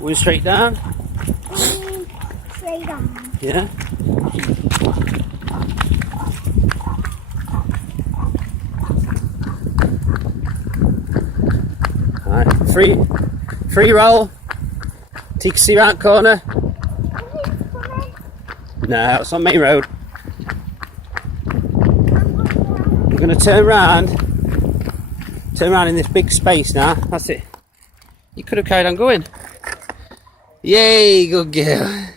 Going straight down? Straight on. Yeah. Alright, free roll. Till you can see that corner. No, it's on main road. We're going to turn around in this big space now. That's it. You could have carried on going. Yay, good girl.